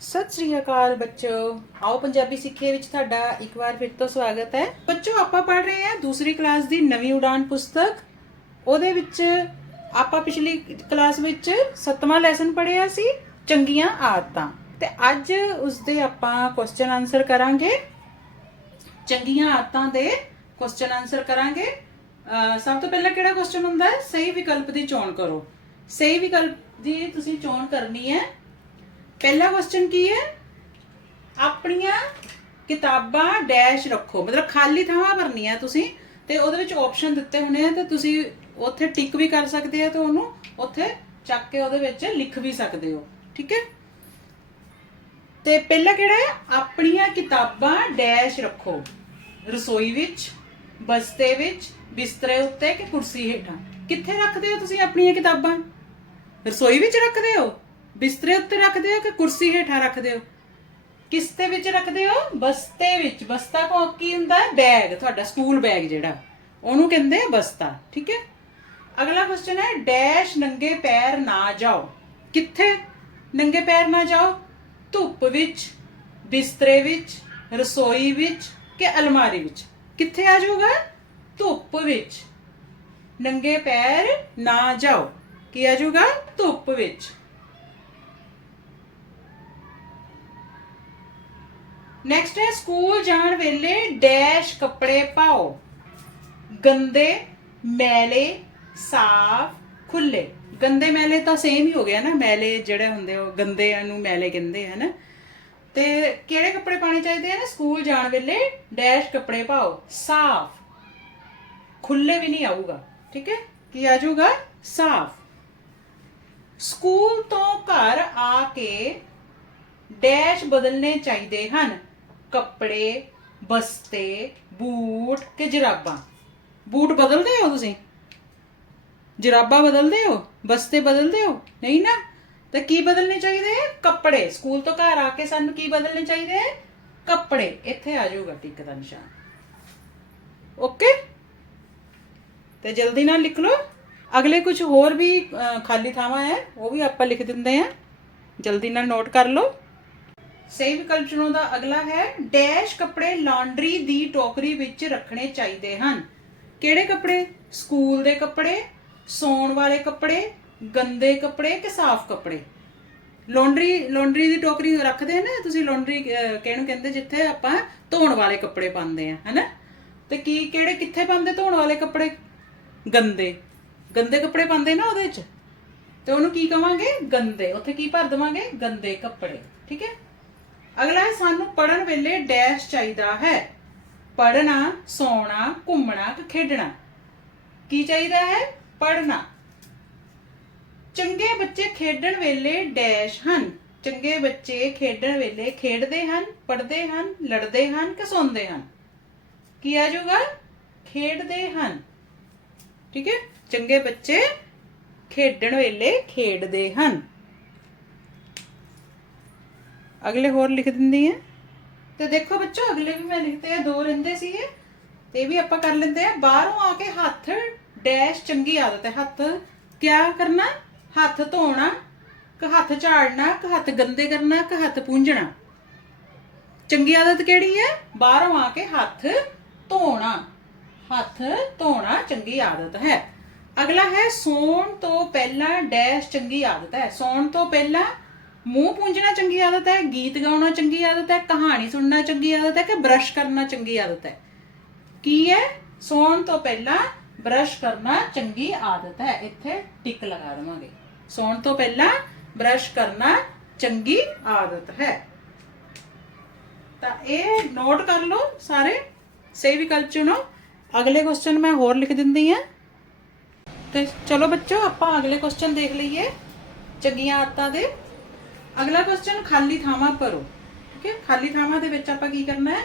ਸਤਿ ਸ੍ਰੀ ਅਕਾਲ ਬੱਚੋ। ਆਓ ਪੰਜਾਬੀ ਸਿੱਖਿਆ ਵਿੱਚ ਤੁਹਾਡਾ ਇੱਕ ਵਾਰ ਫਿਰ ਤੋਂ ਸਵਾਗਤ ਹੈ। ਬੱਚੋ, ਆਪਾਂ ਪੜ੍ਹ ਰਹੇ ਹਾਂ ਦੂਸਰੀ ਕਲਾਸ ਦੀ ਨਵੀਂ ਉਡਾਨ ਪੁਸਤਕ। ਉਹਦੇ ਵਿੱਚ ਆਪਾਂ ਪਿਛਲੀ ਕਲਾਸ ਵਿੱਚ ਸੱਤਵਾਂ ਲੈਸਨ ਪੜ੍ਹਿਆ ਸੀ, ਚੰਗੀਆਂ ਆਦਤਾਂ। ਤੇ ਅੱਜ ਉਸ ਦੇ ਆਪਾਂ ਕੁਐਸਚਨ ਆਨਸਰ ਕਰਾਂਗੇ। ਚੰਗੀਆਂ ਆਦਤਾਂ ਦੇ ਕੁਐਸਚਨ ਆਨਸਰ ਕਰਾਂਗੇ। ਅਹ ਸਭ ਤੋਂ ਪਹਿਲਾਂ ਕਿਹੜਾ ਕੁਐਸਚਨ ਹੁੰਦਾ ਹੈ? ਸਹੀ ਵਿਕਲਪ ਦੀ ਚੋਣ ਕਰੋ। ਸਹੀ ਵਿਕਲਪ ਦੀ ਤੁਸੀਂ ਚੋਣ ਕਰਨੀ ਹੈ। ਪਹਿਲਾ ਕੁਐਸਚਨ ਕੀ ਹੈ? ਆਪਣੀਆਂ ਕਿਤਾਬਾਂ ਡੈਸ਼ ਰੱਖੋ। ਮਤਲਬ ਖਾਲੀ ਥਾਵਾਂ ਭਰਨੀਆਂ ਤੁਸੀਂ ਤੇ ਉਹਦੇ ਵਿੱਚ ਆਪਸ਼ਨ ਦਿੱਤੇ ਹੋਣੇ ਆ ਤੇ ਤੁਸੀਂ ਉੱਥੇ ਟਿਕ ਵੀ ਕਰ ਸਕਦੇ ਆ ਤੇ ਉਹਨੂੰ ਉੱਥੇ ਚੱਕ ਕੇ ਉਹਦੇ ਵਿੱਚ ਲਿਖ ਵੀ ਸਕਦੇ ਹੋ। ਠੀਕ ਹੈ? ਤੇ ਪਹਿਲਾ ਕਿਹੜਾ ਹੈ? ਆਪਣੀਆਂ ਕਿਤਾਬਾਂ ਡੈਸ਼ ਰੱਖੋ। ਰਸੋਈ ਵਿੱਚ, ਬਸਤੇ ਵਿੱਚ, ਬਿਸਤਰੇ ਉੱਤੇ ਕਿ ਕੁਰਸੀ ਹੇਠਾਂ? ਕਿੱਥੇ ਰੱਖਦੇ ਹੋ ਤੁਸੀਂ ਆਪਣੀਆਂ ਕਿਤਾਬਾਂ? ਰਸੋਈ ਵਿੱਚ ਰੱਖਦੇ ਹੋ? ਬਿਸਤਰੇ ਉੱਤੇ ਰੱਖਦੇ ਹੋ ਕਿ ਕੁਰਸੀ ਹੇਠਾਂ ਰੱਖਦੇ ਹੋ? ਕਿਸ ਦੇ ਵਿੱਚ ਰੱਖਦੇ ਹੋ? ਬਸਤੇ ਵਿੱਚ। ਬਸਤਾ ਕੋ ਕੀ ਹੁੰਦਾ? ਹੈ ਬੈਗ, ਤੁਹਾਡਾ ਸਕੂਲ ਬੈਗ ਜਿਹੜਾ। ਉਹਨੂੰ ਕਹਿੰਦੇ ਆ ਬਸਤਾ, ਠੀਕ ਹੈ? ਅਗਲਾ ਕੁਐਸਚਨ ਹੈ, ਡੈਸ਼ ਨੰਗੇ ਪੈਰ ਨਾ ਜਾਓ। ਕਿੱਥੇ? ਨੰਗੇ ਪੈਰ ਨਾ ਜਾਓ? ਧੁੱਪ ਵਿੱਚ, ਬਿਸਤਰੇ ਵਿੱਚ, ਰਸੋਈ ਵਿੱਚ ਕਿ ਅਲਮਾਰੀ ਵਿੱਚ? ਕਿੱਥੇ ਆ ਜਾਊਗਾ? ਧੁੱਪ ਵਿੱਚ। ਨੰਗੇ ਪੈਰ ਨਾ ਜਾਓ। ਕੀ ਆ ਜਾਊਗਾ? ਧੁੱਪ ਵਿੱਚ। ਨੈਕਸਟ ਹੈ ਸਕੂਲ ਜਾਣ ਵੇਲੇ ਡੈਸ਼ ਕੱਪੜੇ ਪਾਓ। ਗੰਦੇ, ਮੈਲੇ, ਸਾਫ਼, ਖੁੱਲੇ। ਗੰਦੇ, ਮੈਲੇ ਤਾਂ ਸੇਮ ਹੀ ਹੋ ਗਿਆ ਨਾ, ਮੈਲੇ ਜਿਹੜੇ ਹੁੰਦੇ ਉਹ ਗੰਦੇ ਨੂੰ ਮੈਲੇ ਕਹਿੰਦੇ ਹਨ? ਤੇ ਕਿਹੜੇ ਕੱਪੜੇ ਪਾਣੇ ਚਾਹੀਦੇ ਹਨ ਸਕੂਲ ਜਾਣ ਵੇਲੇ ਡੈਸ਼ ਕੱਪੜੇ ਪਾਓ। ਸਾਫ਼। ਖੁੱਲੇ ਵੀ ਨਹੀਂ ਆਊਗਾ, ਠੀਕ ਹੈ? ਕੀ ਆ ਜਾਊਗਾ? ਸਾਫ਼। ਸਕੂਲ ਤੋਂ ਘਰ ਆ ਕੇ ਡੈਸ਼ ਬਦਲਨੇ ਚਾਹੀਦੇ ਹਨ। ਕੱਪੜੇ, ਬਸਤੇ, ਬੂਟ ਕਿ ਜਰਾਬਾਂ? ਬੂਟ ਬਦਲਦੇ ਹੋ ਤੁਸੀਂ? ਜਰਾਬਾਂ ਬਦਲਦੇ ਹੋ? ਬਸਤੇ ਬਦਲਦੇ ਹੋ? ਨਹੀਂ ਨਾ? ਤੇ ਕੀ ਬਦਲਨੇ ਚਾਹੀਦੇ? ਕੱਪੜੇ। ਸਕੂਲ ਤੋਂ ਘਰ ਆ ਕੇ ਸਾਨੂੰ ਕੀ ਬਦਲਨੇ ਚਾਹੀਦੇ? ਕੱਪੜੇ। ਇੱਥੇ ਆ ਜਾਊਗਾ ਟਿਕ ਦਾ ਨਿਸ਼ਾਨ। ਓਕੇ? ਤੇ ਜਲਦੀ ਨਾਲ ਲਿਖ ਲਓ। ਅਗਲੇ ਕੁਝ ਹੋਰ ਵੀ ਖਾਲੀ ਥਾਵਾਂ ਹੈ, ਉਹ ਵੀ ਆਪਾਂ ਲਿਖ ਦਿੰਦੇ ਆ ਜਲਦੀ ਨਾਲ ਨੋਟ ਕਰ ਲਓ। ਸਹੀ ਵਿਕਲਪ ਚੁਣੋ ਦਾ ਅਗਲਾ ਹੈ, ਡੈਸ਼ ਕੱਪੜੇ ਲਾਂਡਰੀ ਦੀ ਟੋਕਰੀ ਵਿੱਚ ਰੱਖਣੇ ਚਾਹੀਦੇ ਹਨ। ਕਿਹੜੇ ਕੱਪੜੇ? ਸਕੂਲ ਦੇ ਕੱਪੜੇ, ਸੌਣ ਵਾਲੇ ਕੱਪੜੇ, ਗੰਦੇ ਕੱਪੜੇ ਕਿ ਸਾਫ਼ ਕੱਪੜੇ? ਲਾਂਡਰੀ ਲਾਂਡਰੀ ਦੀ ਟੋਕਰੀ ਰੱਖਦੇ ਆ ਨਾ, ਤੁਸੀਂ ਲਾਂਡਰੀ ਕਿਹਨੂੰ ਕਹਿੰਦੇ ਜਿੱਥੇ ਆਪਾਂ ਧੋਣ ਵਾਲੇ ਕੱਪੜੇ ਪਾਉਂਦੇ ਆ, ਹੈਨਾ? ਤੇ ਕੀ, ਕਿਹੜੇ, ਕਿੱਥੇ ਪਾਉਂਦੇ ਧੋਣ ਵਾਲੇ ਕੱਪੜੇ? ਗੰਦੇ। ਗੰਦੇ ਕੱਪੜੇ ਪਾਉਂਦੇ ਨਾ ਉਹਦੇ ਵਿੱਚ ਤੇ ਉਹਨੂੰ ਕੀ ਕਵਾਂਗੇ? ਗੰਦੇ। ਉੱਥੇ ਕੀ ਭਰ ਦਵਾਂਗੇ? ਗੰਦੇ ਕੱਪੜੇ। ਠੀਕ ਹੈ? ਅਗਲਾ ਹੈ, ਸਾਨੂੰ ਪੜਨ ਵੇਲੇ ਡੈਸ਼ ਚਾਹੀਦਾ ਹੈ। ਪੜਨਾ ਸੌਣਾ, ਘੁੰਮਣਾ ਖੇਡਣਾ? ਕੀ ਚਾਹੀਦਾ ਹੈ? ਪੜਨਾ ਚੰਗੇ ਬੱਚੇ ਖੇਡਣ ਵੇਲੇ ਡੈਸ਼ ਹਨ। ਚੰਗੇ ਬੱਚੇ ਖੇਡਣ ਵੇਲੇ ਖੇਡਦੇ ਹਨ, ਪੜ੍ਹਦੇ ਹਨ, ਲੜਦੇ ਹਨ ਕਿ ਸੌਂਦੇ ਹਨ? ਕੀ ਆ ਜਾਊਗਾ? ਖੇਡਦੇ ਹਨ। ਠੀਕ ਹੈ? ਚੰਗੇ ਬੱਚੇ ਖੇਡਣ ਵੇਲੇ ਖੇਡਦੇ ਹਨ। ਅਗਲੇ ਹੋਰ ਲਿਖ ਦਿੰਦੀ ਹੈ ਤੇ ਦੇਖੋ ਬੱਚੋ, ਅਗਲੇ ਵੀ ਮੈਂ ਲਿਖਤੇ ਆ, ਦੋ ਰਹਿੰਦੇ ਸੀਗੇ। ਤੇ ਇਹ ਵੀ ਆਪਾਂ ਕਰ ਲੈਂਦੇ ਆ। ਬਾਹਰੋਂ ਆ ਕੇ ਹੱਥ ਡੈਸ਼ ਚੰਗੀ ਆਦਤ ਹੈ। ਹੱਥ ਕਿਆ ਕਰਨਾ? ਹੱਥ ਧੋਣਾ ਕਿ ਹੱਥ ਝਾੜਨਾ ਕਿ ਹੱਥ ਗੰਦੇ ਕਰਨਾ ਕਿ ਹੱਥ ਪੂੰਝਣਾ। ਚੰਗੀ ਆਦਤ ਕਿਹੜੀ ਹੈ? ਬਾਹਰੋਂ ਆ ਕੇ ਹੱਥ ਧੋਣਾ। ਹੱਥ ਧੋਣਾ ਚੰਗੀ ਆਦਤ ਹੈ। ਅਗਲਾ ਹੈ, ਸੌਣ ਤੋਂ ਪਹਿਲਾਂ ਡੈਸ਼ ਚੰਗੀ ਆਦਤ ਹੈ। ਸੌਣ ਤੋਂ ਪਹਿਲਾਂ ਮੂੰਹ ਪੂੰਝਣਾ ਚੰਗੀ ਆਦਤ ਹੈ, ਗੀਤ ਗਾਉਣਾ ਚੰਗੀ ਆਦਤ ਹੈ, ਕਹਾਣੀ ਸੁਣਨਾ ਚੰਗੀ ਆਦਤ ਹੈ ਕਿ ਬ੍ਰਸ਼ ਕਰਨਾ ਚੰਗੀ ਆਦਤ ਹੈ? ਕੀ ਹੈ? ਸੌਣ ਤੋਂ ਪਹਿਲਾਂ ਬ੍ਰਸ਼ ਕਰਨਾ ਚੰਗੀ ਆਦਤ ਹੈ। ਇੱਥੇ ਟਿਕ ਲਗਾ ਦੇਵਾਂਗੇ। ਸੌਣ ਤੋਂ ਪਹਿਲਾਂ ਬ੍ਰਸ਼ ਕਰਨਾ ਚੰਗੀ ਆਦਤ ਹੈ। ਤਾਂ ਇਹ ਨੋਟ ਕਰ ਲਓ ਸਾਰੇ। ਸਹੀ ਵਿਕਲਪ ਚੁਣੋ। ਅਗਲੇ ਕੁਐਸਚਨ ਮੈਂ ਹੋਰ ਲਿਖ ਦਿੰਦੀ ਹਾਂ। ਤੇ ਚਲੋ ਬੱਚੋ ਆਪਾਂ ਅਗਲੇ ਕੁਐਸਚਨ ਦੇਖ ਲਈਏ। ਚੰਗੀਆਂ ਆਦਤਾਂ ਦੇ ਅਗਲਾ ਕੁਐਸਚਨ ਖਾਲੀ ਥਾਵਾਂ ਭਰੋ, ਠੀਕ ਹੈ? ਖਾਲੀ ਥਾਵਾਂ ਦੇ ਵਿੱਚ ਆਪਾਂ ਕੀ ਕਰਨਾ ਹੈ?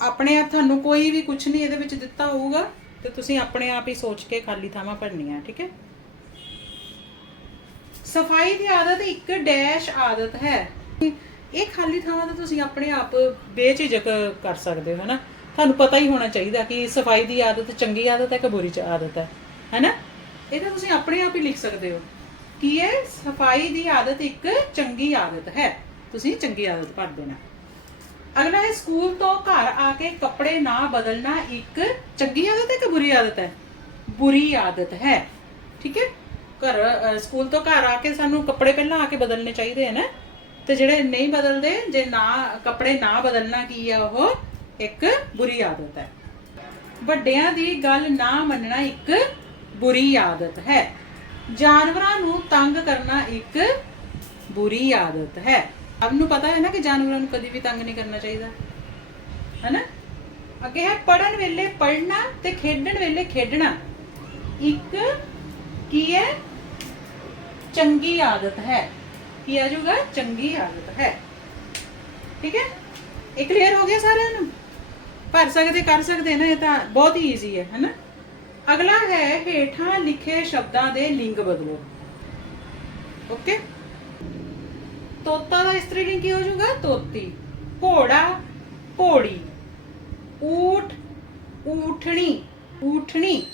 ਆਪਣੇ ਆਪ ਤੁਹਾਨੂੰ ਕੋਈ ਵੀ ਕੁਝ ਨਹੀਂ ਇਹਦੇ ਵਿੱਚ ਦਿੱਤਾ ਹੋਊਗਾ ਤੇ ਤੁਸੀਂ ਆਪਣੇ ਆਪ ਹੀ ਸੋਚ ਕੇ ਖਾਲੀ ਥਾਵਾਂ ਭਰਨੀਆਂ ਠੀਕ ਹੈ? ਸਫ਼ਾਈ ਦੀ ਆਦਤ ਇੱਕ ਡੈਸ਼ ਆਦਤ ਹੈ। ਇਹ ਖਾਲੀ ਥਾਵਾਂ ਤਾਂ ਤੁਸੀਂ ਆਪਣੇ ਆਪ ਬੇਝਿਜਕ ਕਰ ਸਕਦੇ ਹੋ, ਹਨਾ? ਤੁਹਾਨੂੰ ਪਤਾ ਹੀ ਹੋਣਾ ਚਾਹੀਦਾ ਕਿ ਸਫ਼ਾਈ ਦੀ ਆਦਤ ਚੰਗੀ ਆਦਤ ਹੈ ਕਿ ਬੁਰੀ ਚ- ਆਦਤ ਹੈ, ਹੈਨਾ? ਇਹ ਤਾਂ ਤੁਸੀਂ ਆਪਣੇ ਆਪ ਹੀ ਲਿਖ ਸਕਦੇ ਹੋ। ਕੀ ਹੈ? ਸਫ਼ਾਈ ਦੀ ਆਦਤ ਇੱਕ ਚੰਗੀ ਆਦਤ ਹੈ। ਤੁਸੀਂ ਚੰਗੀ ਆਦਤ ਭਰ ਦੇਣਾ। ਅਗਲਾ ਹੈ, ਸਕੂਲ ਤੋਂ ਘਰ ਆ ਕੇ ਕੱਪੜੇ ਨਾ ਬਦਲਣਾ ਇੱਕ ਚੰਗੀ ਆਦਤ ਹੈ ਕਿ ਬੁਰੀ ਆਦਤ ਹੈ? ਬੁਰੀ ਆਦਤ ਹੈ। ਠੀਕ ਹੈ? ਘਰ ਸਕੂਲ ਤੋਂ ਘਰ ਆ ਕੇ ਸਾਨੂੰ ਕੱਪੜੇ ਪਹਿਲਾਂ ਆ ਕੇ ਬਦਲਣੇ ਚਾਹੀਦੇ ਹਨ। ਤੇ ਜਿਹੜੇ ਨਹੀਂ ਬਦਲਦੇ, ਜੇ ਨਾ, ਕੱਪੜੇ ਨਾ ਬਦਲਣਾ ਕੀ ਹੈ ਉਹ? ਇੱਕ ਬੁਰੀ ਆਦਤ ਹੈ। ਵੱਡਿਆਂ ਦੀ ਗੱਲ ਨਾ ਮੰਨਣਾ ਇੱਕ ਬੁਰੀ ਆਦਤ ਹੈ। ਜਾਨਵਰਾਂ ਨੂੰ ਤੰਗ ਕਰਨਾ ਇੱਕ ਬੁਰੀ ਆਦਤ ਹੈ। ਸਭ ਨੂੰ ਪਤਾ ਹੈ ਨਾ ਕਿ ਜਾਨਵਰਾਂ ਨੂੰ ਕਦੀ ਵੀ ਤੰਗ ਨਹੀਂ ਕਰਨਾ ਚਾਹੀਦਾ। ਹੈ ਨਾ ਅੱਗੇ ਹੈ ਪੜਨ ਵੇਲੇ ਪੜਨਾ ਤੇ ਖੇਡਣ ਵੇਲੇ ਖੇਡਣਾ। ਇੱਕ ਕੀ ਹੈ? ਚੰਗੀ ਆਦਤ ਹੈ। ਕੀ ਆ ਜਾਊਗਾ? ਚੰਗੀ ਆਦਤ ਹੈ। ਠੀਕ ਹੈ? ਇਹ ਕਲੀਅਰ ਹੋ ਗਿਆ ਸਾਰਿਆਂ ਨੂੰ? ਭਰ ਸਕਦੇ, ਕਰ ਸਕਦੇ ਨਾ, ਇਹ ਤਾਂ ਬਹੁਤ ਹੀ ਈਜ਼ੀ ਹੈ, ਹੈਨਾ? ਅਗਲਾ ਹੈ ਹੇਠਾਂ ਲਿਖੇ ਸ਼ਬਦਾਂ ਦੇ ਲਿੰਗ ਬਦਲੋ। ਓਕੇ ਤੋਤਾ ਦਾ ਇਸਤਰੀ ਲਿੰਗ ਕੀ ਹੋ ਜਾਊਗਾ? ਤੋਤੀ। ਘੋੜਾ, ਘੋੜੀ। ਊਠ, ਊਠਣੀ। ਊਠਣੀ।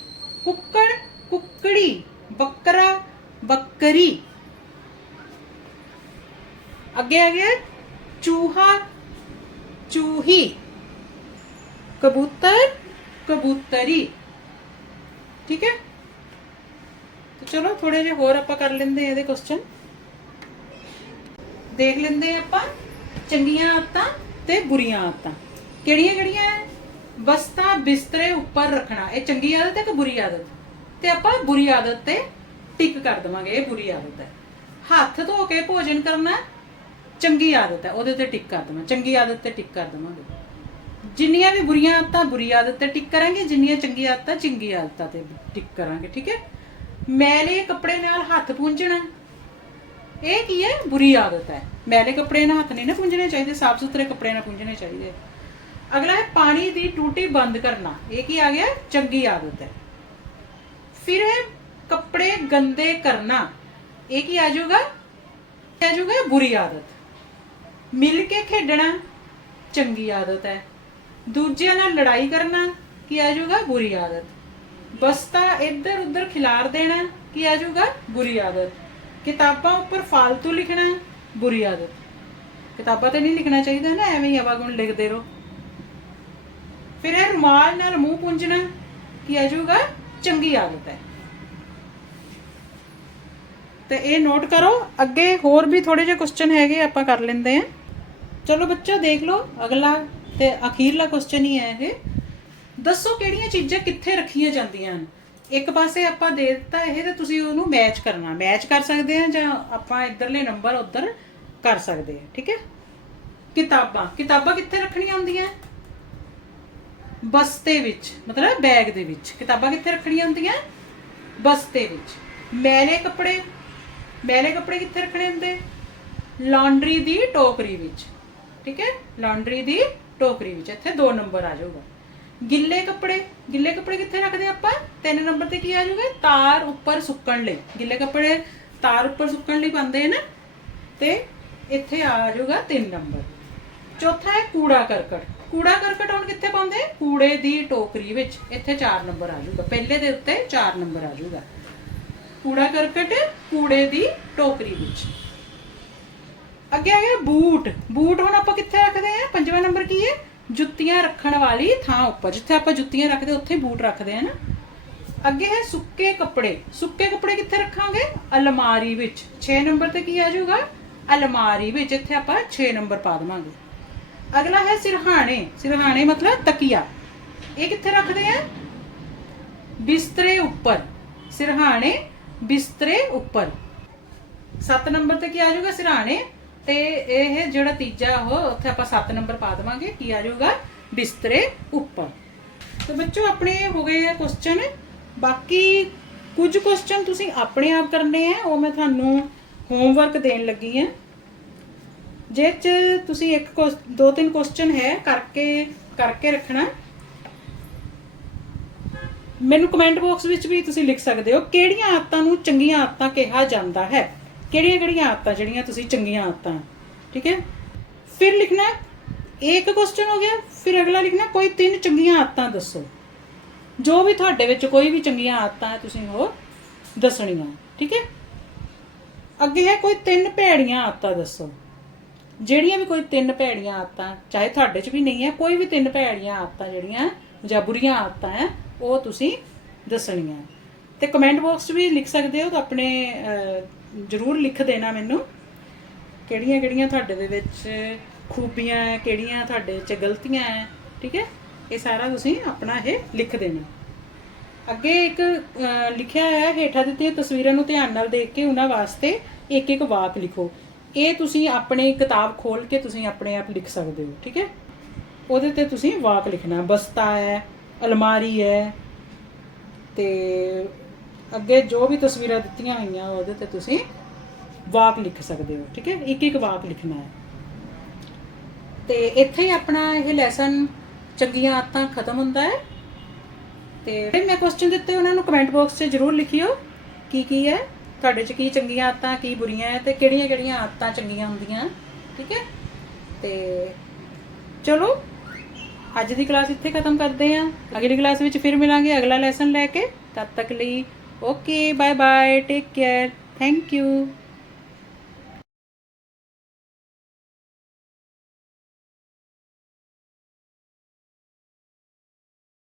ਕੁੱਕੜ, ਕੁੱਕੜੀ। ਬੱਕਰਾ, ਬੱਕਰੀ। ਅੱਗੇ ਆ ਗਿਆ। ਚੂਹਾ, ਚੂਹੀ। ਕਬੂਤਰ, ਕਬੂਤਰੀ। ਠੀਕ ਹੈ? ਤੇ ਚਲੋ ਥੋੜੇ ਜਿਹਾ ਹੋਰ ਆਪਾਂ ਕਰ ਲੈਂਦੇ ਹਾਂ ਇਹਦੇ ਕੁਐਸਚਨ ਦੇਖ ਲੈਂਦੇ ਹਾਂ ਆਪਾਂ ਚੰਗੀਆਂ ਆਦਤਾਂ ਤੇ ਬੁਰੀਆਂ ਆਦਤਾਂ। ਕਿਹੜੀਆਂ ਕਿਹੜੀਆਂ ਹੈ? ਬਸਤਾ ਬਿਸਤਰੇ ਉੱਪਰ ਰੱਖਣਾ। ਇਹ ਚੰਗੀ ਆਦਤ ਹੈ ਕਿ ਬੁਰੀ ਆਦਤ? ਤੇ ਆਪਾਂ ਬੁਰੀ ਆਦਤ ਤੇ ਟਿਕ ਕਰ ਦਵਾਂਗੇ, ਇਹ ਬੁਰੀ ਆਦਤ ਹੈ। ਹੱਥ ਧੋ ਕੇ ਭੋਜਨ ਕਰਨਾ ਚੰਗੀ ਆਦਤ ਹੈ, ਉਹਦੇ ਤੇ ਟਿਕ ਕਰ ਦਵਾਂ। ਚੰਗੀ ਆਦਤ ਤੇ ਟਿਕ ਕਰ ਦਵਾਂਗੇ। ਜਿੰਨੀਆਂ ਵੀ ਬੁਰੀਆਂ ਆਦਤਾਂ ਬੁਰੀ ਆਦਤ ਤੇ ਟਿਕ ਕਰਾਂਗੇ ਜਿੰਨੀਆਂ ਚੰਗੀਆਂ ਆਦਤਾਂ ਚੰਗੀ ਆਦਤਾਂ ਤੇ ਟਿਕ ਕਰਾਂਗੇ ਠੀਕ ਹੈ ਮੈਲੇ ਕੱਪੜੇ ਨਾਲ ਹੱਥ ਪੂੰਝਣਾ ਇਹ ਕੀ ਹੈ ਬੁਰੀ ਆਦਤ ਹੈ ਮੈਲੇ ਕੱਪੜੇ ਨਾਲ ਹੱਥ ਨਹੀਂ ਨਾ ਪੂੰਝਣੇ ਚਾਹੀਦੇ ਸਾਫ਼ ਸੁਥਰੇ ਕੱਪੜੇ ਨਾਲ ਪੂੰਝਣੇ ਚਾਹੀਦੇ ਅਗਲਾ ਹੈ ਪਾਣੀ ਦੀ ਟੂਟੀ ਬੰਦ ਕਰਨਾ ਇਹ ਕੀ ਆ ਗਿਆ ਚੰਗੀ ਆਦਤ ਹੈ ਫਿਰ ਹੈ ਕੱਪੜੇ ਗੰਦੇ ਕਰਨਾ ਇਹ ਕੀ ਆ ਜਾਊਗਾ ਇਹ ਆ ਜਾਊਗਾ ਬੁਰੀ ਆਦਤ ਮਿਲ ਕੇ ਖੇਡਣਾ ਚੰਗੀ ਆਦਤ ਹੈ ਦੂਜਿਆਂ ਨਾਲ ਲੜਾਈ ਕਰਨਾ ਕੀ ਆ ਜਾਊਗਾ? ਬੁਰੀ ਆਦਤ। ਬਸਤਾ ਇੱਧਰ ਉੱਧਰ ਖਿਲਾਰ ਦੇਣਾ ਕੀ ਆ ਜਾਊਗਾ? ਬੁਰੀ ਆਦਤ। ਕਿਤਾਬਾਂ ਉੱਪਰ ਫालतू ਲਿਖਣਾ, ਬੁਰੀ ਆਦਤ। ਕਿਤਾਬਾਂ ਤੇ ਨਹੀਂ ਲਿਖਣਾ ਚਾਹੀਦਾ ਨਾ, ਐਵੇਂ ਹੀ ਆਵਾਗੁਣ ਲਿਖਦੇ ਰਹੋ। ਫਿਰ ਇਹ ਰੁਮਾਲ ਨਾਲ ਮੂੰਹ ਪੂੰਝਣਾ ਕੀ ਆ ਜਾਊਗਾ? ਚੰਗੀ ਆਦਤ ਹੈ। ਤੇ ਇਹ ਨੋਟ ਕਰੋ, ਅੱਗੇ ਹੋਰ ਵੀ ਥੋੜੇ ਜਿਹੇ ਕੁਐਸਚਨ ਹੈਗੇ, ਆਪਾਂ ਕਰ ਲੈਂਦੇ ਆ ਚਲੋ ਬੱਚਾ ਦੇਖ ਲਓ, ਅਗਲਾ ਤੇ ਅਖੀਰਲਾ ਕੁਐਸਚਨ ਹੀ ਹੈ ਇਹ। ਦੱਸੋ ਕਿਹੜੀਆਂ ਚੀਜ਼ਾਂ ਕਿੱਥੇ ਰੱਖੀਆਂ ਜਾਂਦੀਆਂ ਹਨ? ਇੱਕ ਪਾਸੇ ਆਪਾਂ ਦੇ ਦਿੱਤਾ ਇਹ ਤੇ ਤੁਸੀਂ ਉਹਨੂੰ ਮੈਚ ਕਰਨਾ। ਮੈਚ ਕਰ ਸਕਦੇ ਆ ਜਾਂ ਆਪਾਂ ਇਧਰਲੇ ਨੰਬਰ ਉਧਰ ਕਰ ਸਕਦੇ ਆ ਠੀਕ ਹੈ? ਕਿਤਾਬਾਂ। ਕਿਤਾਬਾਂ ਕਿੱਥੇ ਰੱਖਣੀਆਂ ਹੁੰਦੀਆਂ? ਬਸਤੇ ਵਿੱਚ, ਮਤਲਬ ਬੈਗ ਦੇ ਵਿੱਚ। ਕਿਤਾਬਾਂ ਕਿੱਥੇ ਰੱਖਣੀਆਂ ਹੁੰਦੀਆਂ? ਬਸਤੇ ਵਿੱਚ। ਮੈਲੇ ਕੱਪੜੇ? ਮੈਲੇ ਕੱਪੜੇ ਕਿੱਥੇ ਰੱਖਣੇ ਹੁੰਦੇ? ਲਾਂਡਰੀ ਦੀ ਟੋਕਰੀ ਵਿੱਚ, ਠੀਕ ਹੈ? ਲਾਂਡਰੀ ਦੀ ਟੋਕਰੀ ਵਿੱਚ, ਇੱਥੇ ਦੋ ਨੰਬਰ ਆ ਜਾਊਗਾ। ਗਿੱਲੇ ਕੱਪੜੇ ਗਿੱਲੇ ਕੱਪੜੇ ਕਿੱਥੇ ਰੱਖਦੇ ਆਪਾਂ? ਤਿੰਨ ਨੰਬਰ ਤੇ ਕੀ ਆ ਜਾਊਗਾ? ਤਾਰ ਉੱਪਰ ਸੁੱਕਣ ਲਈ। ਗਿੱਲੇ ਕੱਪੜੇ ਤਾਰ ਉੱਪਰ ਸੁੱਕਣ ਲਈ ਪਾਉਂਦੇ ਹਨ ਤੇ ਇੱਥੇ ਆ ਜਾਊਗਾ ਤਿੰਨ ਨੰਬਰ। ਚੌਥਾ ਹੈ ਕੂੜਾ ਕਰਕਟ। ਕੂੜਾ ਕਰਕਟ ਹੁਣ ਕਿੱਥੇ ਪਾਉਂਦੇ? ਕੂੜੇ ਦੀ ਟੋਕਰੀ ਵਿੱਚ। ਇੱਥੇ 4 ਨੰਬਰ ਆ ਜਾਊਗਾ। ਪਹਿਲੇ ਦੇ ਉੱਤੇ 4 ਨੰਬਰ ਆ ਜਾਊਗਾ। ਕੂੜਾ ਕਰਕਟ, ਕੂੜੇ ਦੀ ਟੋਕਰੀ ਵਿੱਚ। ਅੱਗੇ ਆ ਗਿਆ ਬੂਟ। ਬੂਟ ਹੁਣ ਆਪਾਂ ਕਿੱਥੇ ਰੱਖਦੇ ਆ? ਪੰਜਵਾਂ ਨੰਬਰ ਕੀ ਹੈ? ਜੁੱਤੀਆਂ ਰੱਖਣ ਵਾਲੀ ਥਾਂ ਉੱਪਰ। ਜਿੱਥੇ ਆਪਾਂ ਜੁੱਤੀਆਂ ਰੱਖਦੇ, ਉੱਥੇ ਬੂਟ ਰੱਖਦੇ ਆ ਨਾ। ਅੱਗੇ ਹੈ ਸੁੱਕੇ ਕੱਪੜੇ। ਸੁੱਕੇ ਕੱਪੜੇ ਕਿੱਥੇ ਰੱਖਾਂਗੇ? ਅਲਮਾਰੀ ਵਿੱਚ। 6 ਨੰਬਰ ਤੇ ਕੀ ਆ ਜਾਊਗਾ? ਅਲਮਾਰੀ ਵਿੱਚ। ਇੱਥੇ ਆਪਾਂ 6 ਨੰਬਰ ਪਾ ਦੇਵਾਂਗੇ। ਅਗਲਾ ਹੈ ਸਿਰਹਾਣੇ। ਸਿਰਹਾਣੇ ਮਤਲਬ ਤਕੀਆ। ਇਹ ਕਿੱਥੇ ਰੱਖਦੇ ਆ? ਬਿਸਤਰੇ ਉੱਪਰ। ਸਿਰਹਾਣੇ ਬਿਸਤਰੇ ਉੱਪਰ। 7 ਨੰਬਰ ਤੇ ਕੀ ਆ ਜਾਊਗਾ? ਸਿਰਹਾਣੇ ਤੇ ਇਹ ਜਿਹੜਾ ਤੀਜਾ ਉਹ, ਉੱਥੇ ਆਪਾਂ 7 ਨੰਬਰ ਪਾ ਦੇਵਾਂਗੇ, ਕੀ ਆ ਜਾਊਗਾ? ਬਿਸਤਰੇ ਉੱਪਰ। ਤੇ ਬੱਚੋ, ਆਪਣੇ ਹੋ ਗਏ ਆ ਕੁਐਸਚਨ ਬਾਕੀ ਕੁਝ ਕੁਐਸਚਨ ਤੁਸੀਂ ਆਪਣੇ ਆਪ ਕਰਨੇ ਆ, ਉਹ ਮੈਂ ਤੁਹਾਨੂੰ ਹੋਮਵਰਕ ਦੇਣ ਲੱਗੀ ਆ। ਜੇ ਚ ਤੁਸੀਂ ਇੱਕ ਕੁਐਸ- ਦੋ ਤਿੰਨ ਕੁਐਸਚਨ ਹੈ, ਕਰਕੇ ਕਰਕੇ ਰੱਖਣਾ। ਮੈਨੂੰ ਕਮੈਂਟ ਬਾਕਸ ਵਿੱਚ ਵੀ ਤੁਸੀਂ ਲਿਖ ਸਕਦੇ ਹੋ, ਕਿਹੜੀਆਂ ਆਦਤਾਂ ਨੂੰ ਚੰਗੀਆਂ ਆਦਤਾਂ ਕਿਹਾ ਜਾਂਦਾ ਹੈ? ਕਿਹੜੀਆਂ ਕਿਹੜੀਆਂ ਆਦਤਾਂ ਜਿਹੜੀਆਂ ਤੁਸੀਂ ਚੰਗੀਆਂ ਆਦਤਾਂ? ਠੀਕ ਹੈ? ਫਿਰ ਲਿਖਣਾ ਇਹ ਇੱਕ ਕੁਐਸਚਨ ਹੋ ਗਿਆ, ਫਿਰ ਅਗਲਾ ਲਿਖਣਾ ਕੋਈ ਤਿੰਨ ਚੰਗੀਆਂ ਆਦਤਾਂ ਦੱਸੋ। ਜੋ ਵੀ ਤੁਹਾਡੇ ਵਿੱਚ ਕੋਈ ਵੀ ਚੰਗੀਆਂ ਆਦਤਾਂ ਹੈ, ਤੁਸੀਂ ਉਹ ਦੱਸਣੀਆਂ, ਠੀਕ ਹੈ? ਅੱਗੇ ਹੈ, ਕੋਈ ਤਿੰਨ ਭੈੜੀਆਂ ਆਦਤਾਂ ਦੱਸੋ। ਜਿਹੜੀਆਂ ਵੀ ਕੋਈ ਤਿੰਨ ਭੈੜੀਆਂ ਆਦਤਾਂ, ਚਾਹੇ ਤੁਹਾਡੇ 'ਚ ਵੀ ਨਹੀਂ ਹੈ, ਕੋਈ ਵੀ ਤਿੰਨ ਭੈੜੀਆਂ ਆਦਤਾਂ ਜਿਹੜੀਆਂ ਜਾਂ ਬੁਰੀਆਂ ਆਦਤਾਂ ਹੈ, ਉਹ ਤੁਸੀਂ ਦੱਸਣੀਆਂ। ਤੇ ਕਮੈਂਟ ਬਾਕਸ 'ਚ ਵੀ ਲਿਖ ਸਕਦੇ ਹੋ, ਤਾਂ ਆਪਣੇ ਜ਼ਰੂਰ ਲਿਖ ਦੇਣਾ ਮੈਨੂੰ। ਕਿਹੜੀਆਂ ਕਿਹੜੀਆਂ ਤੁਹਾਡੇ ਦੇ ਵਿੱਚ ਖੂਬੀਆਂ ਹੈ ਕਿਹੜੀਆਂ ਤੁਹਾਡੇ 'ਚ ਗਲਤੀਆਂ ਹੈ ਠੀਕ ਹੈ ਇਹ ਸਾਰਾ ਤੁਸੀਂ ਆਪਣਾ ਇਹ ਲਿਖ ਦੇਣਾ। ਅੱਗੇ ਇੱਕ ਲਿਖਿਆ ਹੈ ਹੇਠਾਂ ਦਿੱਤੀਆਂ ਤਸਵੀਰਾਂ ਨੂੰ ਧਿਆਨ ਨਾਲ ਦੇਖ ਕੇ ਉਹਨਾਂ ਵਾਸਤੇ ਇੱਕ ਇੱਕ ਵਾਕ ਲਿਖੋ। ਇਹ ਤੁਸੀਂ ਆਪਣੀ ਕਿਤਾਬ ਖੋਲ ਕੇ ਤੁਸੀਂ ਆਪਣੇ ਆਪ ਲਿਖ ਸਕਦੇ ਹੋ, ਠੀਕ ਹੈ ਉਹਦੇ ਤੇ ਤੁਸੀਂ ਵਾਕ ਲਿਖਣਾ। ਬਸਤਾ ਹੈ ਅਲਮਾਰੀ ਹੈ ਤੇ ਅੱਗੇ ਜੋ ਵੀ ਤਸਵੀਰਾਂ ਦਿੱਤੀਆਂ ਹੋਈਆਂ ਉਹਦੇ ਤੇ ਤੁਸੀਂ ਵਾਕ ਲਿਖ ਸਕਦੇ ਹੋ, ਠੀਕ ਹੈ? ਇੱਕ ਇੱਕ ਵਾਕ ਲਿਖਣਾ ਹੈ। ਤੇ ਇੱਥੇ ਹੀ ਆਪਣਾ ਇਹ ਲੈਸਨ ਚੰਗੀਆਂ ਆਦਤਾਂ ਖਤਮ ਹੁੰਦਾ ਹੈ। ਤੇ ਜਿਹੜੇ ਮੈਂ ਕੁਐਸਚਨ ਦਿੱਤੇ, ਉਹਨਾਂ ਨੂੰ ਕਮੈਂਟ ਬਾਕਸ 'ਚ ਜਰੂਰ ਲਿਖਿਓ ਕੀ ਕੀ ਹੈ, ਤੁਹਾਡੇ 'ਚ ਕੀ ਚੰਗੀਆਂ ਆਦਤਾਂ, ਕੀ ਬੁਰੀਆਂ ਹੈ ਤੇ ਕਿਹੜੀਆਂ ਕਿਹੜੀਆਂ ਆਦਤਾਂ ਚੰਗੀਆਂ ਹੁੰਦੀਆਂ, ਠੀਕ ਹੈ? ਤੇ ਚਲੋ, ਅੱਜ ਦੀ ਕਲਾਸ ਇੱਥੇ ਖਤਮ ਕਰਦੇ ਹਾਂ। ਅਗਲੀ ਕਲਾਸ ਵਿੱਚ ਫਿਰ ਮਿਲਾਂਗੇ ਅਗਲਾ ਲੈਸਨ ਲੈ ਕੇ। ਤਦ ਤੱਕ ਲਈ Okay, bye bye. Take care. Thank you.